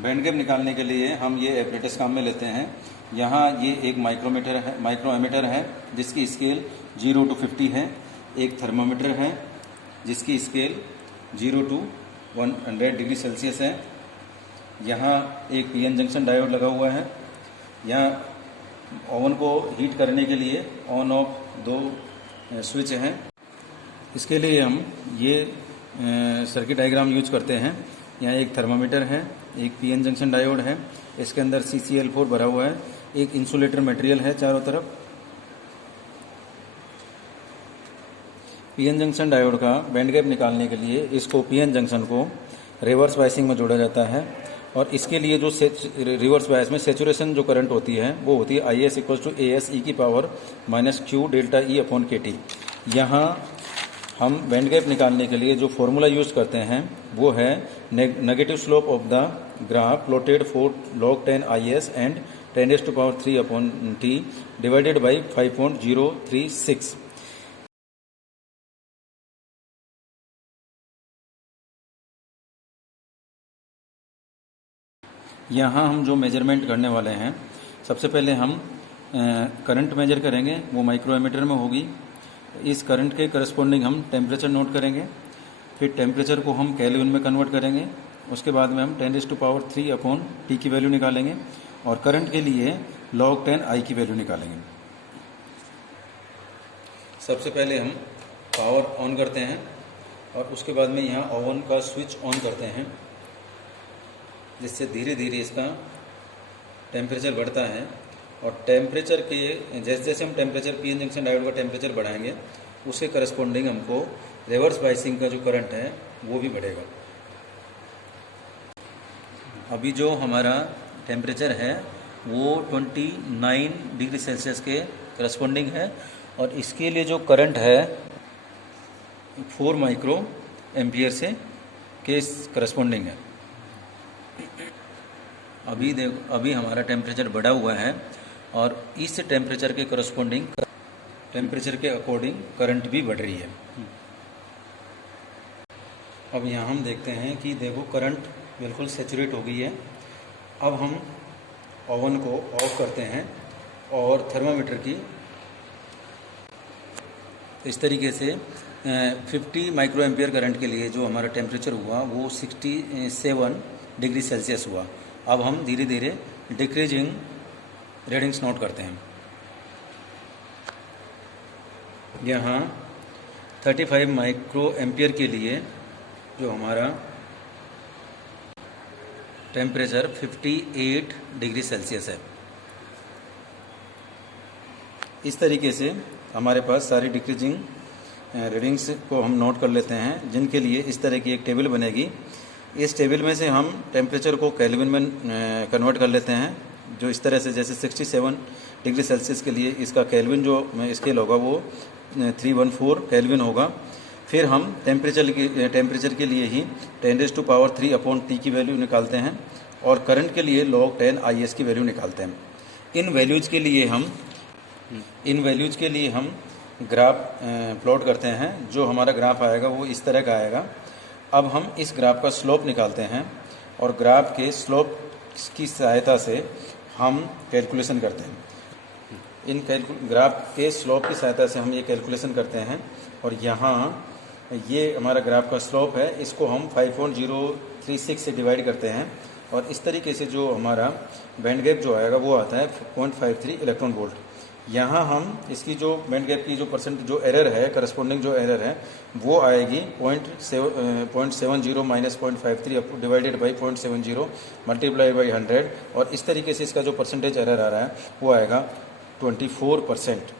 Band gap निकालने के लिए हम ये एपरेटस काम में लेते हैं। यहाँ ये एक माइक्रोमीटर है जिसकी स्केल 0 to 50 है। एक थर्मामीटर है जिसकी स्केल 0 to 100 डिग्री सेल्सियस है। यहाँ एक पीएन जंक्शन डायोड लगा हुआ है। यहाँ ओवन को हीट करने के लिए ऑन ऑफ 2 स्विच हैं। इसके लिए हम ये सर्किट डायग्राम यूज करते हैं। यहाँ एक थर्मामीटर है, एक पीएन जंक्शन डायोड है, इसके अंदर CCl4 भरा हुआ है, एक इंसुलेटर मटेरियल है चारों तरफ। पीएन जंक्शन डायोड का बैंड गैप निकालने के लिए इसको पीएन जंक्शन को रिवर्स बायसिंग में जोड़ा जाता है और इसके लिए जो रिवर्स बायस में सेचुरेशन जो करंट होती है वो होती है IS = AS e की power -Q delta E upon KT। यहाँ हम बैंड गैप निकालने के लिए जो फॉर्मूला यूज करते हैं वो है negative slope of the graph plotted for log 10 IS and 10⁻³ upon T divided by 5.036। यहाँ हम जो मेजरमेंट करने वाले हैं, सबसे पहले हम करंट मेजर करेंगे, वो माइक्रो एमीटर में होगी। इस करंट के करस्पॉन्डिंग हम टेम्परेचर नोट करेंगे, फिर टेम्परेचर को हम केल्विन में कन्वर्ट करेंगे। उसके बाद में हम 10⁻³ अपॉन T की वैल्यू निकालेंगे और करंट के लिए log 10 I की वैल्यू निकालेंगे। सबसे पहले हम पावर ऑन करते हैं और उसके बाद में यहाँ ओवन का स्विच ऑन करते हैं, जिससे धीरे धीरे इसका टेम्परेचर बढ़ता है। और टेम्परेचर के जैसे जैसे हम टेम्परेचर पीएन जंक्शन डायोड का टेम्परेचर बढ़ाएंगे उसके करस्पॉन्डिंग हमको रिवर्स बायसिंग का जो करंट है वो भी बढ़ेगा। अभी जो हमारा टेम्परेचर है वो 29 डिग्री सेल्सियस के करस्पॉन्डिंग है और इसके लिए जो करंट है 4 माइक्रो एम्पियर से के करस्पॉन्डिंग है। अभी हमारा टेम्परेचर बढ़ा हुआ है और इस टेम्परेचर के करस्पॉन्डिंग टेम्परेचर के अकॉर्डिंग करंट भी बढ़ रही है। अब यहाँ हम देखते हैं कि देखो करंट बिल्कुल सैचुरेट हो गई है। अब हम ओवन को ऑफ करते हैं और थर्मामीटर की इस तरीके से 50 माइक्रो एम्पियर करंट के लिए जो हमारा टेम्परेचर हुआ वो 67 डिग्री सेल्सियस हुआ। अब हम धीरे धीरे डिक्रीजिंग रीडिंग्स नोट करते हैं। यहाँ 35 माइक्रो एम्पियर के लिए जो हमारा टेम्परेचर 58 डिग्री सेल्सियस है। इस तरीके से हमारे पास सारी डिक्रीजिंग रीडिंग्स को हम नोट कर लेते हैं, जिनके लिए इस तरह की एक टेबल बनेगी। इस टेबल में से हम टेम्परेचर को केल्विन में कन्वर्ट कर लेते हैं, जो इस तरह से जैसे 67 डिग्री सेल्सियस के लिए इसका केल्विन जो स्केल होगा वो 314 केल्विन होगा। फिर हम टेम्परेचर के लिए ही 10⁻³ अपॉन T की वैल्यू निकालते हैं और करंट के लिए log 10 IS की वैल्यू निकालते हैं। इन वैल्यूज़ के लिए हम ग्राफ प्लॉट करते हैं। जो हमारा ग्राफ आएगा वो इस तरह का आएगा। अब हम इस ग्राफ का स्लोप निकालते हैं और ग्राफ के स्लोप की सहायता से हम कैलकुलेशन करते हैं। ग्राफ के स्लोप की सहायता से हम ये कैलकुलेशन करते हैं और यहाँ ये हमारा ग्राफ का स्लोप है, इसको हम 5.036 से डिवाइड करते हैं और इस तरीके से जो हमारा बैंड गैप जो आएगा वो आता है 0.53 इलेक्ट्रॉन वोल्ट। यहाँ हम इसकी जो बैंड गैप की जो परसेंट जो एरर है, करस्पॉन्डिंग जो एरर है वो आएगी 0.70 minus 0.53 divided by 0.70 multiply by 100 और इस तरीके से इसका जो परसेंटेज एरर आ रहा है वो आएगा 24%।